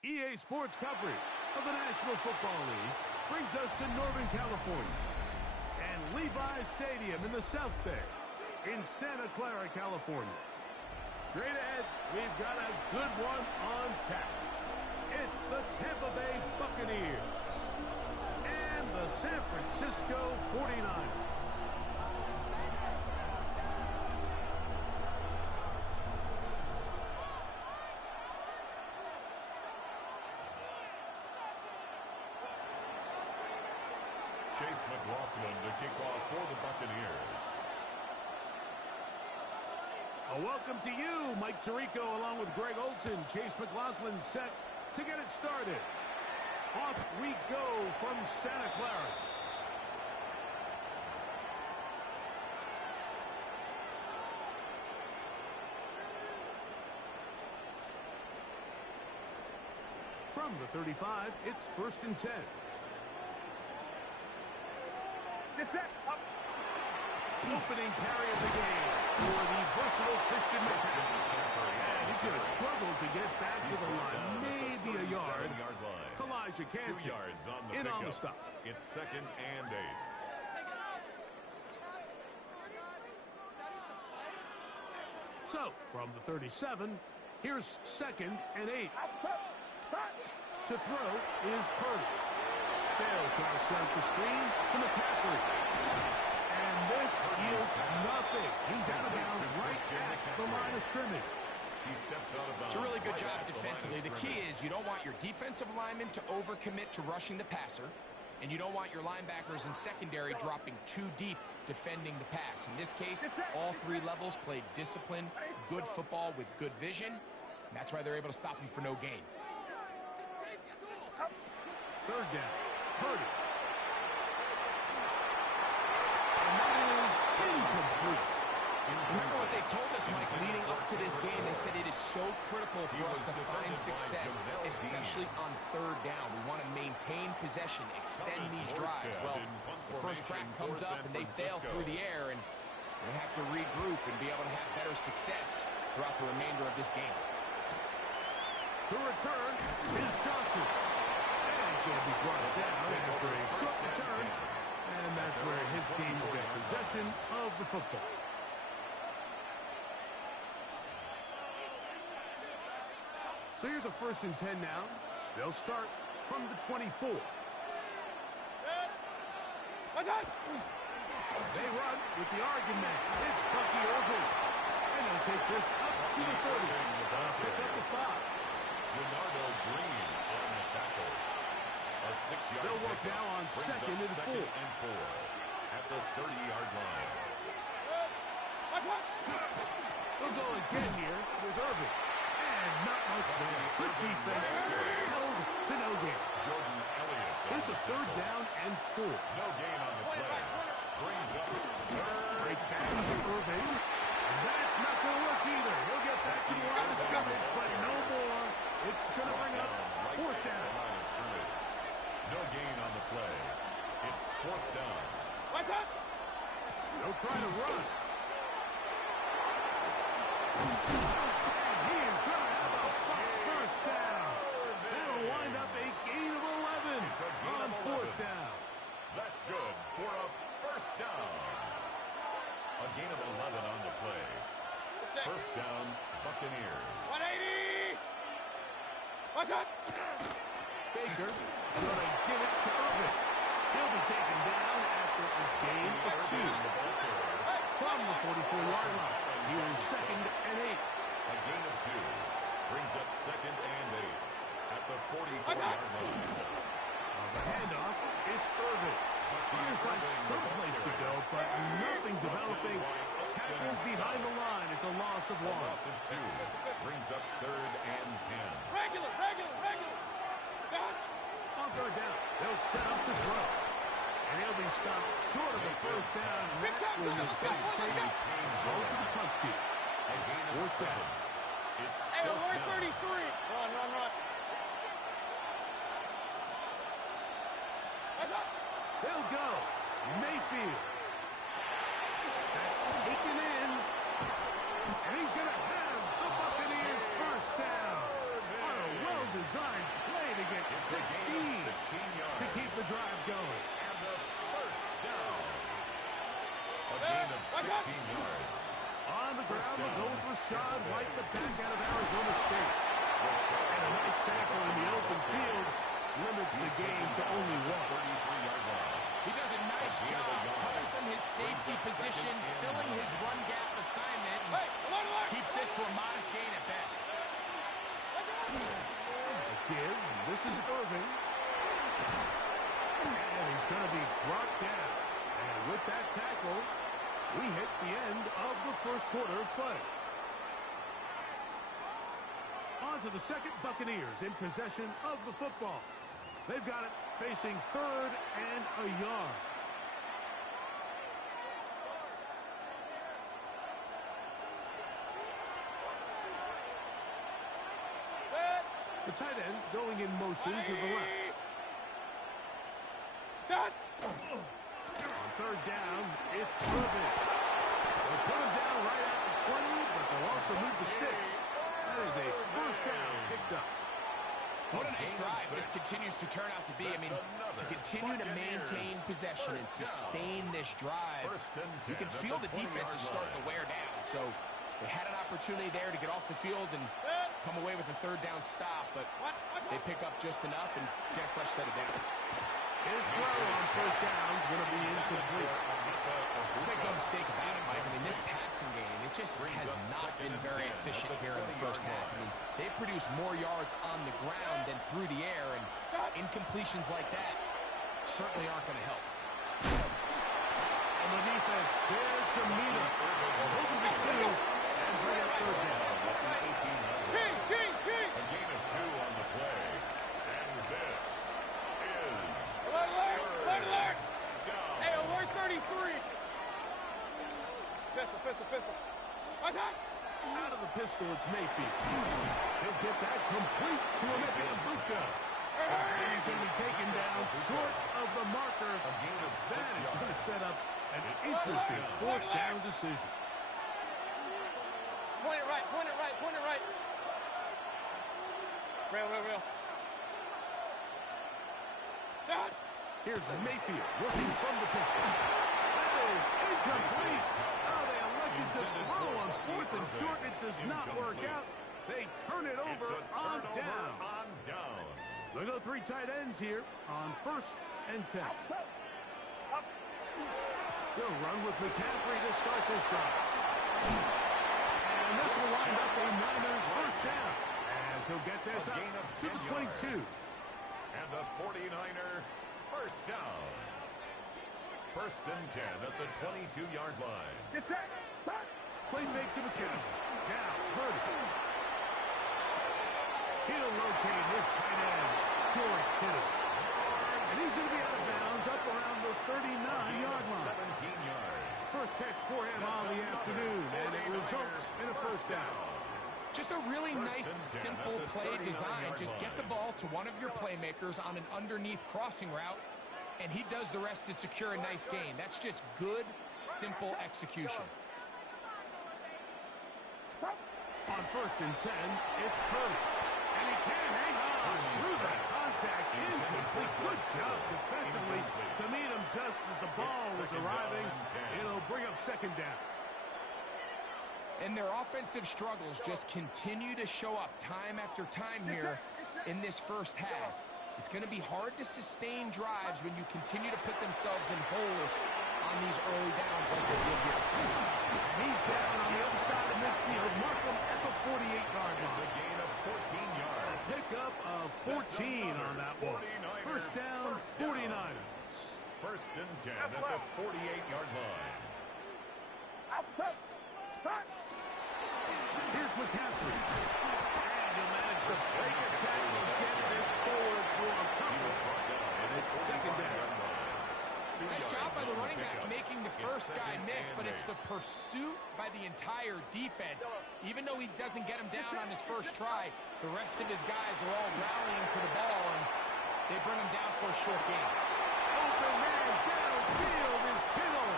EA Sports coverage of the National Football League brings us to Northern California and Levi's Stadium in the South Bay in Santa Clara, California. Straight ahead, we've got a good one on tap. It's the Tampa Bay Buccaneers and the San Francisco 49ers. To kick off for the Buccaneers. A welcome to you, Mike Tirico, along with Greg Olson. Chase McLaughlin set to get it started. Off we go from Santa Clara. From the 35, it's 1st and 10. Opening carry of the game for the versatile Christian McCaffrey. And he's going to struggle to get back to the line. Maybe a yard. Elijah Kancey 2 yards on the in pickup. on the stop. It's 2nd and 8. So, from the 37, here's 2nd and 8. To throw is Purdy. They'll try to set up the screen to McCaffrey. And this yields nothing. He's out of bounds right at the line of scrimmage. He steps out of bounds. It's a really good job defensively. The key is you don't want your defensive linemen to overcommit to rushing the passer, and you don't want your linebackers and secondary dropping too deep defending the pass. In this case, all 3 levels played disciplined, good football with good vision, and that's why they're able to stop him for no gain. 3rd down. Purdy. And that is incomplete. Remember what they told us, Mike, leading up to this game. They said it is so critical for us to find success, especially on 3rd down. We want to maintain possession, extend these drives. Well, the first crack comes up and they fail through the air, and they have to regroup and be able to have better success throughout the remainder of this game. To return is Johnson. He's going to be brought down after a short return, and that's where his team will get possession of the football. So here's a 1st and 10 now. They'll start from the 24. They run with the argument. It's Bucky Irving. And they'll take this up to the 30. Pick up the 5. Leonardo Green on the tackle. A 6-yard They'll work now on 2nd and 4. At the 30-yard line. They'll go again here with Irving. And not much there. Good defense. Held to no gain. Jordan Elliott. Here's a 3rd down and 4. No gain on the play. Brings up 3rd. Break back to Irving. And that's not going to work either. He'll get back to the line of scrimmage, but no more. It's going to bring up 4th down. No gain on the play. It's 4th down. They'll try to run. And he is going to have a Bucs 1st down. That'll wind up a gain of 11 on 4th down. That's good for a 1st down. A gain of 11 on the play. 1st down, Buccaneers. 180! What's up? Baker going to give it to Irving. He'll be taken down after a gain of 2. From the 44-yard line. Here's 2nd and 8. A gain of 2. Brings up 2nd and 8. At the 44-yard line. On the handoff, it's Irving. Trying to find someplace to go, but nothing developing. Tackled behind the line. It's a loss of 1. A loss of 2. Brings up 3rd and 10. Regular! On 3rd down, they'll set up to throw. And he'll be stopped short of the 1st down. And that will necessitate a go to the punt team. A gain of 7. It's Hey, 4th down. 33! Run! They'll go. Mayfield. That's taken in. And he's going to have the Buccaneers 1st down. On a well well-designed play to get 16 to keep the drive going. And the first down. A gain of 16 yards. On the ground, the goal for Rashad White, the back out of Arizona State. And a nice tackle in the open field limits the game to only one. 33-yard line. He does a nice job coming from his safety position, filling his run gap assignment, and keeps this to a modest gain at best. Give. This is Irving. And he's going to be brought down. And with that tackle, we hit the end of the first quarter of play. On to the second, Buccaneers in possession of the football. They've got it facing 3rd and a yard. The tight end going in motion to the left. Start. On 3rd down, it's Irving. They'll put him down right at the 20, but they'll also move the sticks. That is a first down picked up. What a nice drive this continues to turn out to be. I mean, to continue to maintain possession and sustain this drive, you can feel the defense is starting to wear down. So they had an opportunity there to get off the field and come away with a 3rd down stop, but they pick up just enough and get a fresh set of downs. His throw on first down is going to be incomplete. Let's make no mistake about it, Mike. I mean, this passing game, it just has not been very efficient here in the first half. I mean, they've produced more yards on the ground than through the air, and incompletions like that certainly aren't going to help. And the defense there to meet him. Over the 2 and bring up 3rd down. A gain of 2 on the play. And this is Alert! down. Hey, alert 33. Pistol. What's that? Out of the pistol, it's Mayfield. He'll get that complete to Emeka Egbuka. And he's going to be taken down short of the marker. That is going to set up an interesting 4th down decision. Point it right. Rail. Start. Here's Mayfield working from the pistol. That is incomplete. Oh, they elected to throw on 4th and short. It does not work out. They turn it over on down. They go 3 tight ends here on 1st and 10. They'll run with McCaffrey to start this drive. And this will wind up a Niners first down as he'll get this up to the 22. And the 49er first down. 1st and 10 at the 22-yard line. Get set. Start. Play fake to McCaffrey. Now, Purdy. He'll locate his tight end, George Kittle. And he's going to be out of bounds up around the 39-yard line. 17 yards. First catch for him on the afternoon, and it results in a first down. Just a really nice, simple play design. Just get the ball to one of your playmakers on an underneath crossing route, and he does the rest to secure a nice gain. That's just good, simple execution. On 1st and 10, it's Purdy. And he can't hang on through that contact. Incomplete. Good job defensively to meet him just as the ball was arriving. It'll bring up 2nd down. And their offensive struggles just continue to show up time after time here in this first half. It's going to be hard to sustain drives when you continue to put themselves in holes on these early downs like they did here. He's down on the other side of midfield. Mark him at the 48-yard line. It's a gain of 14 yards. Pickup of 14 on that one. First down, 49ers. 1st and 10 at the 48-yard line. Outside. Start. Here's McCaffrey. And he'll manage to break a tackle and get this forward for a couple. And it's 2nd down. Nice job by the running back making the first guy miss, but it's the pursuit by the entire defense. Even though he doesn't get him down on his first try, the rest of his guys are all rallying to the ball, and they bring him down for a short gain. Open man downfield is Kittle.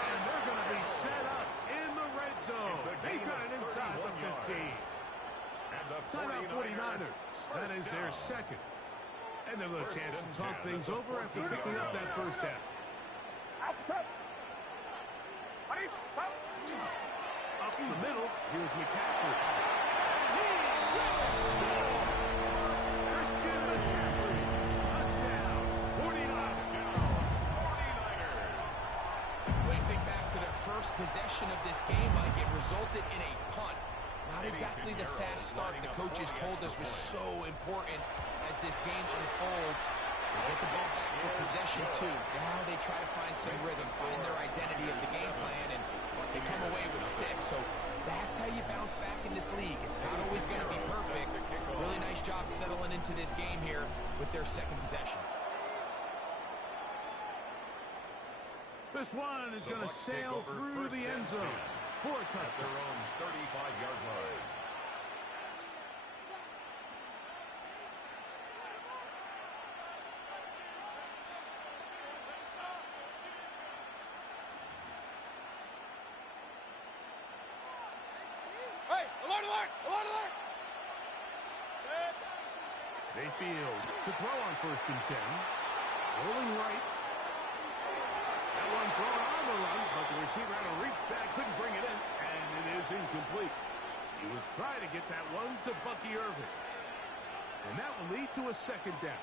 And they're going to be set up in the red zone. They've got it inside the 50s. And Timeout 49ers. That is their second. And they'll have a chance to talk things over after picking up that first down. Up in the middle, here's McCaffrey. He will score! Christian McCaffrey. Touchdown. 49ers. When you think back to their first possession of this game, Mike, it resulted in a punt. Not exactly the fast start the coaches told us was so important as this game unfolds. They get the ball back for possession two. Now they try to find some rhythm, find their identity of the game plan, and they come away with 6. So that's how you bounce back in this league. It's not always going to be perfect. Really nice job settling into this game here with their second possession. This one is going to sail through the end zone for a touchdown. At their own 35-yard line. Hey, alert, alert, alert, alert. Mayfield to throw on 1st and 10. Rolling right. That one thrown on the run, but the receiver had to reach back, couldn't bring it in, and it is incomplete. He was trying to get that one to Bucky Irving. And that will lead to a second down.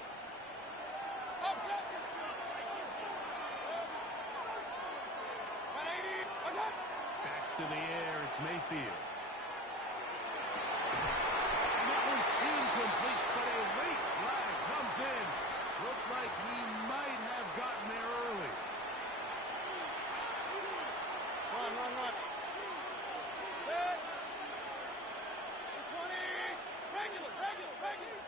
Back to the air, it's Mayfield. And that one's incomplete, but a late flag comes in. Looked like he might have gotten there early. Run, run, run. 20. Regular, regular, regular.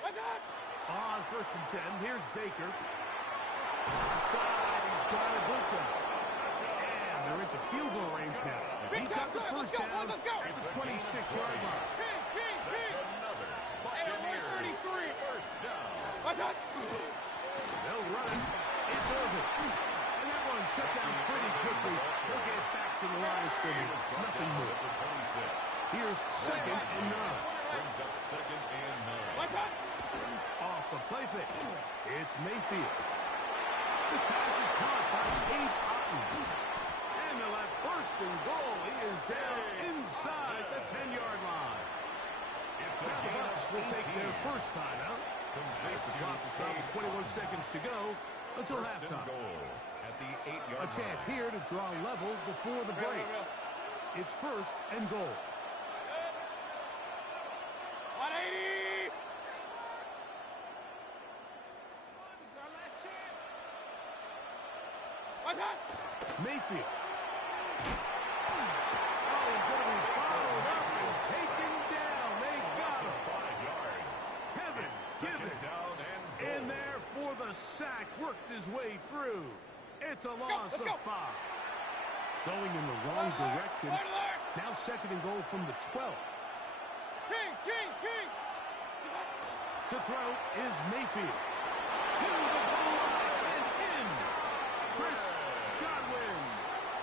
What's that? On 1st and 10, here's Baker. Outside, he's got it with them. And they're into field goal range now. As he got the first down at the 26-yard line. King, king, king. Another Buccaneers 33. first down. What's that? They'll run it. It's over. And that one shut down pretty quickly. He'll get back to the line of scrimmage. Nothing more. At the 26. Here's 2nd and 9. Brings up 2nd and 9. What's that? Off the play fake. It's Mayfield. This pass is caught by Cade Otton. And they'll have 1st and goal. He is down inside the 10-yard line. It's Now the Bucs will take their first timeout. As the clock will stop with 21 seconds to go until halftime. At the 8-yard A chance here to draw level before the break. It's 1st and goal. 180. What's that? Mayfield. Oh, he's going to be followed up and taken down. They got him. 5 yards. Heaven give it. Down and In there for the sack. Worked his way through. It's a loss of 5. Going in the wrong direction. Now 2nd and goal from the 12. Kings, kings, kings. To throw is Mayfield. To the goal line and in. Chris Godwin.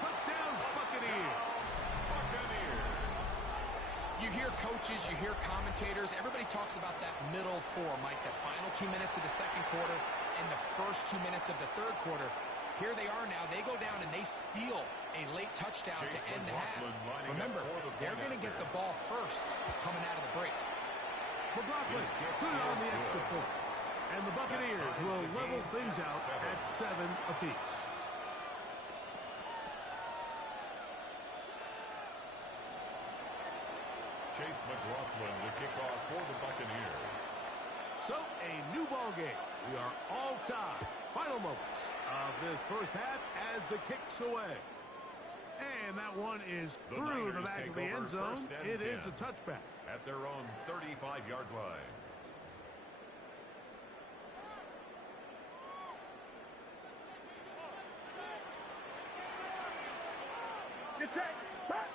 Touchdown Buccaneers. You hear coaches, you hear commentators, everybody talks about that middle 4, Mike, the final 2 minutes of the second quarter and the first 2 minutes of the third quarter. Here they are now. They go down and they steal a late touchdown to end the half. Remember, they're going to get the ball first coming out of the break. McLaughlin put it on the extra point. And the Buccaneers will level things out at 7 apiece. Chase McLaughlin will kick off for the Buccaneers. So, a new ball game. We are all tied. Final moments of this first half as the kick's away. And that one is through the back of the end zone. It is a touchback. At their own 35-yard line. Get set. Start.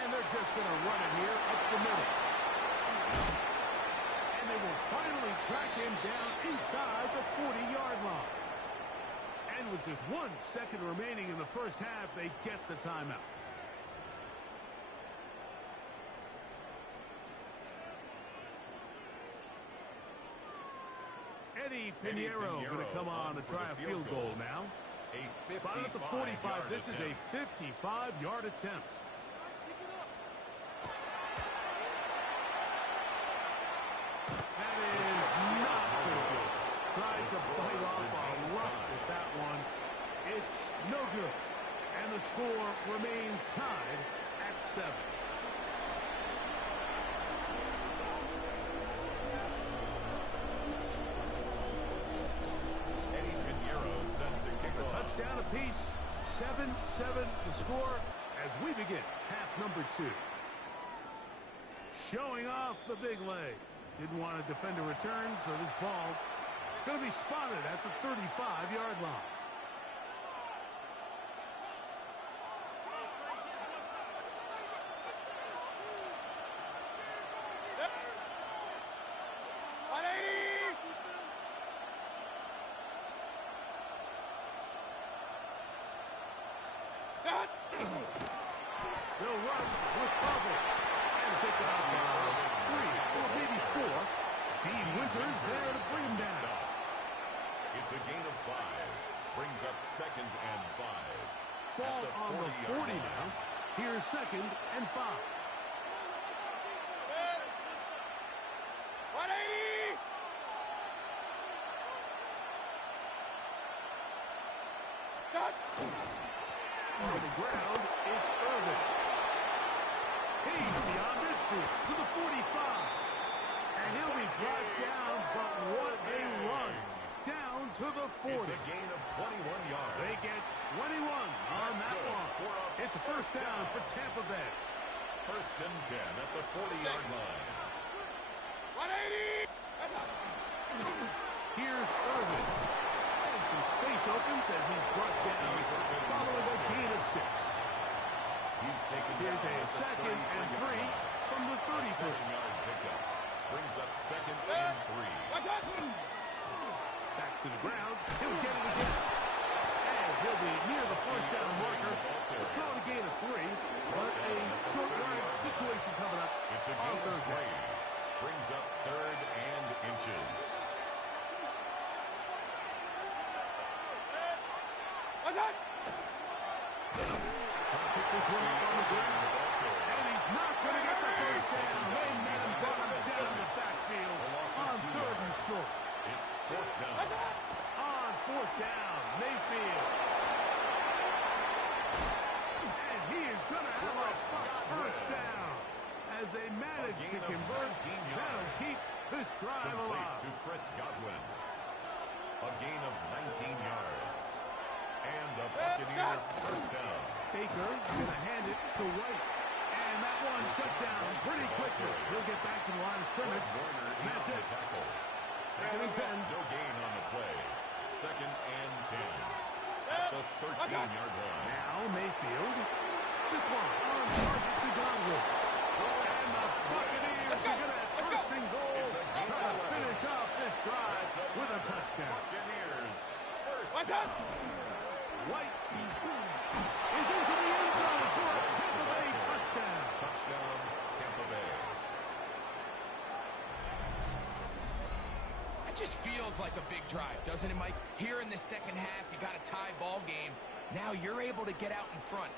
And they're just going to run it here up the middle. And they will finally track him down inside the 40-yard line. And with just 1 second remaining in the first half, they get the timeout. Eddie Pinheiro going to come on to try a field goal now. Spotted at the 45. This is a 55-yard attempt. That is not good. Tried to bite off a lot with that one. It's no good. And the score remains tied at 7. Eddie Pinheiro set to kick off. Touchdown apiece. 7-7 the score as we begin half number 2. Showing off the big leg. Didn't want to defend a return, so this ball is going to be spotted at the 35-yard line. They'll run with Bubble and pick it up 3 or maybe 4. Dean Winters there to bring him down. It's a gain of 5. Brings up 2nd and 5. Ball on the 40 now. Here's 2nd and 5. 180! Stop! On the ground, it's Irvin. He's beyond midfield to the 45. And he'll be brought down, but what a run. Down to the 40. It's a gain of 21 yards. They get 21 on that one. It's a first down for Tampa Bay. 1st and 10 at the 40-yard line. 180! Here's Irvin. And some space opens as he's brought down following a gain of 6. He's taken Here's down a 2nd and 3 from the 33. 7-yard pickup. Brings up 2nd and 3. Watch out! Back to the ground. He'll get it again. And he'll be near the first down marker. It's called a gain of 3, but a short yardage situation coming up. It's a gain of 3. Brings up 3rd and inches. Watch out! Pick this one up on the ground. And he's not going to get the first down. Layman brought him down the backfield on 3rd and short. It's 4th down. On 4th down, Mayfield. And he is going to have a Bucs first down. As they manage to convert, that'll keep this drive Complete alive. to Chris Godwin. A gain of 19 yards. And a Buccaneer first down. Baker going to hand it to White. And that one shut down pretty quickly. He'll get back to the line of scrimmage. And that's it. Tackle. 2nd and 10. No gain on the play. 2nd and 10. At the 13-yard line. Now Mayfield. This one on target to Godwin. And the Buccaneers are going to have first and goal. Try to finish off this drive with a touchdown. Buccaneers first Watch out! White is into the end zone for a Tampa Bay touchdown. touchdown, Tampa Bay. It just feels like a big drive, doesn't it, Mike? Here in the second half, you got a tie ball game. Now you're able to get out in front.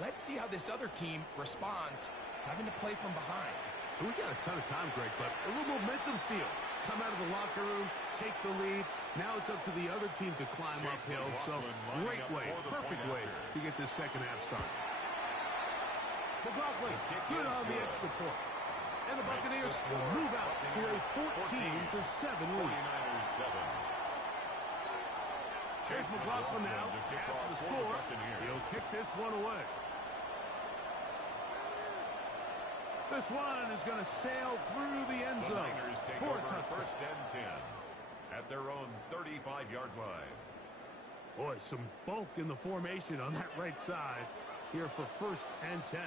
Let's see how this other team responds, having to play from behind. We got a ton of time, Greg, but a little momentum feel. Come out of the locker room, take the lead. Now it's up to the other team to climb uphill. So great way, perfect way to get this second half started. McLaughlin, good on the extra point. And the Buccaneers will move out to a 14-7 lead. 49ers 7. Here's McLaughlin now after the score. He'll kick this one away. This one is going to sail through the end zone for a touchdown. 1st and 10 at their own 35-yard line. Boy, some bulk in the formation on that right side here for 1st and 10.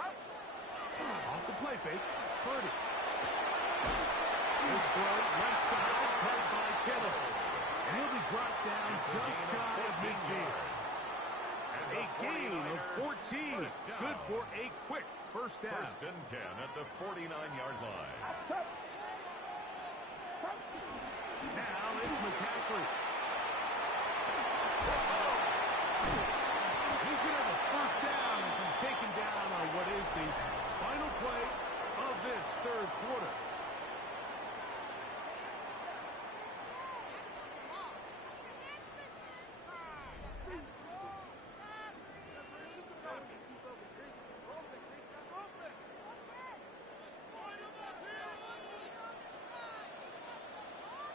Off the play fake, Purdy. This throw left side, caught by Kittle. And he'll be brought down just shy of midfield. A gain of 14. Good for a quick first down. 1st and 10 at the 49-yard line.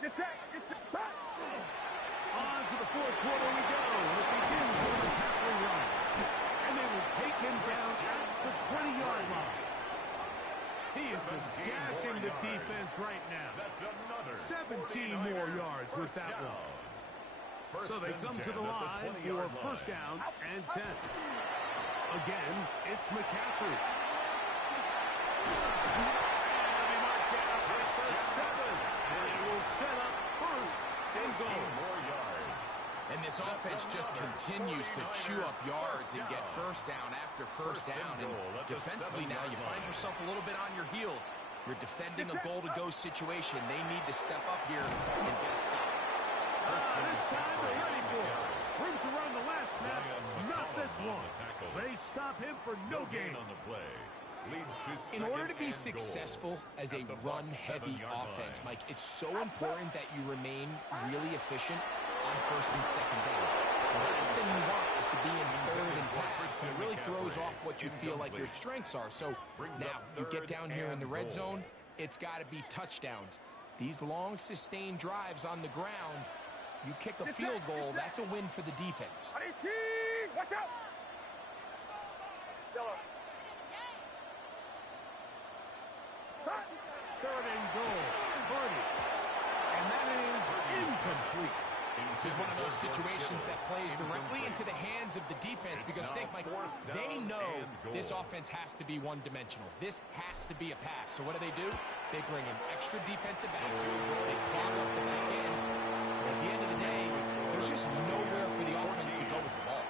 On to the fourth quarter we go. And it begins with a McCaffrey run. And they will take him down at the 20-yard line. He is just gashing the defense right now. That's another 17 more yards with that one. So they come to the line for first down and 10. Again, it's McCaffrey. And they mark down for 7. And it will set up first and goal. More yards. And this offense just continues to chew up yards and get first down after first down. And defensively now, you find yourself a little bit on your heels. You're defending a goal-to-go situation. They need to step up here and get a stop. This time they're ready for it. Room to run the last snap. Not this one. They stop him for no gain. On the play. In order to be successful as a run-heavy offense, Mike, it's so important that you remain really efficient on first and second down. The last thing you want is to be in third and pass, and it really throws off what you feel like your strengths are. So now you get down here in the red zone, it's got to be touchdowns. These long, sustained drives on the ground, you kick a field goal, that's a win for the defense. Watch out! Third and goal. Purdy. And that is incomplete. This is one of those situations that plays directly into the hands of the defense because think, Mike, they know this offense has to be one-dimensional. This has to be a pass. So what do? They bring in extra defensive backs. They clog up the back end. And at the end of the day, there's just nowhere for the offense to go with the ball.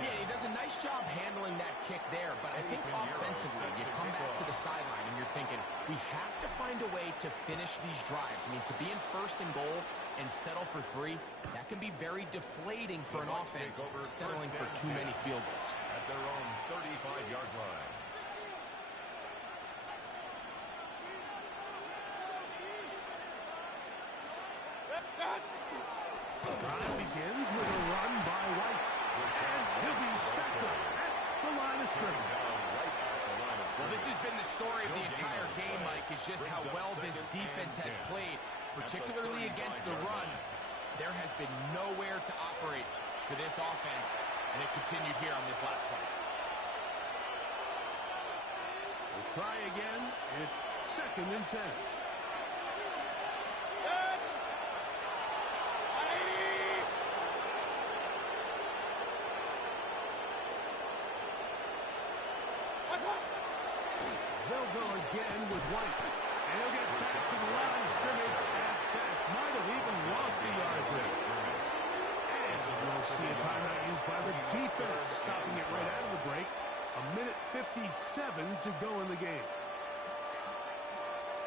Yeah, he does a nice job handling that kick there, but I think offensively, you come back to the sideline and you're thinking, we have to find a way to finish these drives. I mean, to be in first and goal and settle for 3, that can be very deflating for an offense settling for too many field goals. At their own 35-yard line. Drive begins with a run by White. And he'll be stopped at the line of scrimmage. Well, this has been the story of the entire game, Mike, is just how well this defense has played, particularly against the run. There has been nowhere to operate for this offense, and it continued here on this last play. We'll try again. It's second and 10. They'll go again with White. And he'll get back to the line of scrimmage at best. Might have even lost the yard break. And we'll see a timeout used by the defense, stopping it right out of the break. 1:57 to go in the game.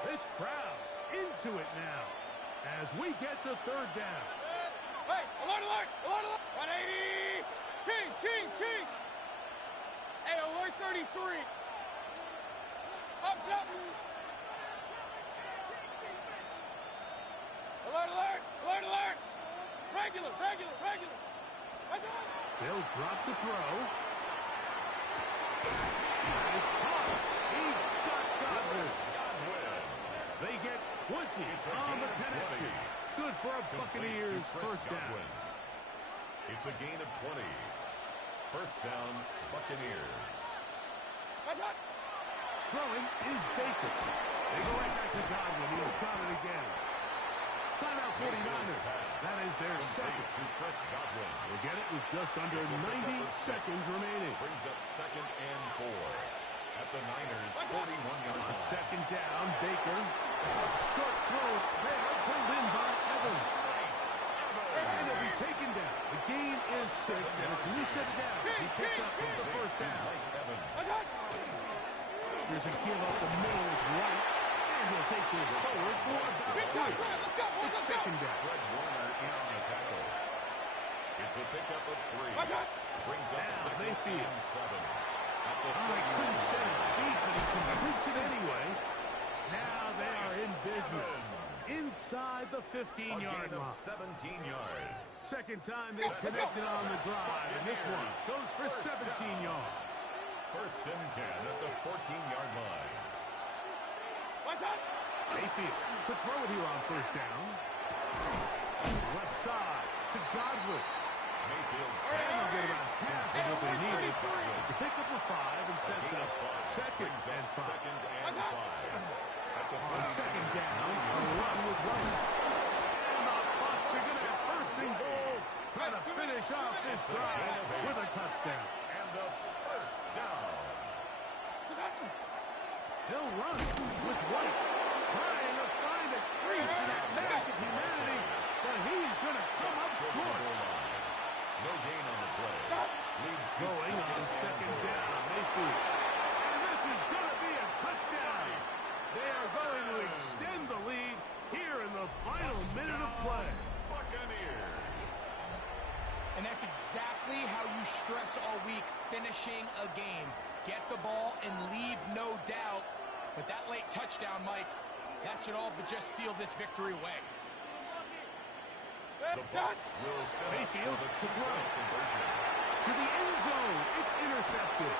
This crowd into it now as we get to third down. Hey, alert, alert, alert, alert! 180! Kings, Kings, Kings! Hey, alert 33! Up, up! Alert, alert, alert, alert! Regular, regular, regular! That's on! They'll drop to throw. That is caught. He got Godwin. They get 20 on the connection. Good for a Buccaneers first down. It's a gain of 20. First down, Buccaneers. That's on! Throwing is Baker. They go right back to Godwin. He's got it again. Timeout 49ers. That is their second. To Chris Godwin. We'll get it with just under 90 seconds remaining. Brings up second and 4. At the Niners' 41-yard On line. second down, Baker. Short throw there, pulled in by Evans. And he'll be taken down. The gain is 6, and it's a new set of downs. He picked up the first down. There's a give up the middle with White. And he'll take this forward for about 3. It's second down. Fred Warner in on the tackle. It's a pickup of 3. Brings up Now second they feel. and 7. At the Oh, he couldn't set his feet, but he completes it anyway. Now they are in business. Inside the 15-yard gain of line. 17 yards. Second time they've connected on the drive, and this one goes for 17 yards. First and 10 at the 14-yard line. What's up? Mayfield to throw it here on first down. Left side to Godwin. Mayfield's And they'll get about half of what they needed. It's a pickup of 5 and sets up second and 5. Second and 5. On second down, a run with Rice. And the Bucs are going to have first and goal. Trying to finish off this drive with a touchdown. And a first down. He'll run with White. Trying to find a crease in that massive humanity. But he's going to come up short. No gain on the play. Leads to Throwing on second down. Mayfield. And this is going to be a touchdown. They are going to extend the lead here in the final minute of play. Buccaneers. And that's exactly how you stress all week, finishing a game. Get the ball and leave no doubt. But that late touchdown, Mike, that should all but just seal this victory away. The Bucs will send Mayfield the to throw. conversion. To the end zone. It's intercepted.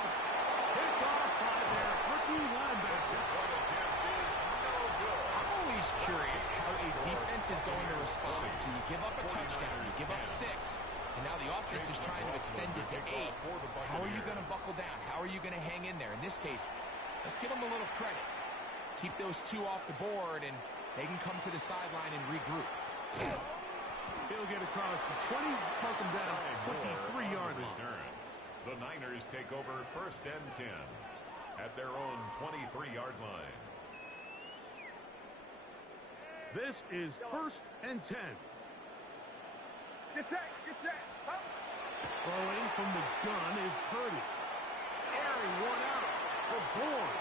Picked off by their rookie linebacker. One attempt is no good. I'm always curious how a defense is going to respond. So you give up a touchdown, you give up 6, and now the offense is trying to extend it to 8. How are you going to buckle down? How are you going to hang in there? In this case, let's give them a little credit. Keep those 2 off the board, and they can come to the sideline and regroup. He'll get across the 20, mark him down 23-yard line. The Niners take over first and 10 at their own 23-yard line. This is first and 10. Get set, get set. Up. Throwing from the gun is Purdy. Airing one out for Bourne.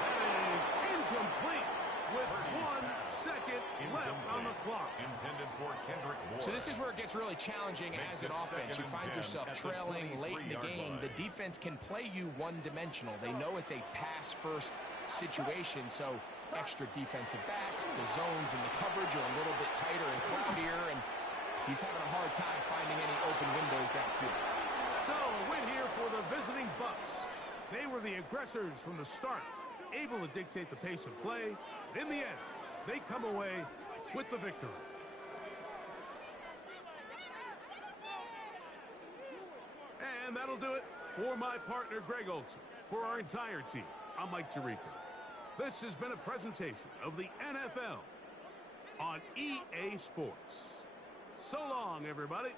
That is incomplete with 1 second left on the clock. Intended for Kendrick Moore. So this is where it gets really challenging as an offense. You find yourself trailing late in the game. The defense can play you one-dimensional. They know it's a pass-first situation, so extra defensive backs, the zones and the coverage are a little bit tighter and cloudier, and he's having a hard time finding any open windows downfield. So a win here for the visiting Bucs. They were the aggressors from the start, able to dictate the pace of play. In the end, they come away with the victory. And that'll do it for my partner, Greg Olson. For our entire team, I'm Mike Tirico. This has been a presentation of the NFL on EA Sports. So long, everybody.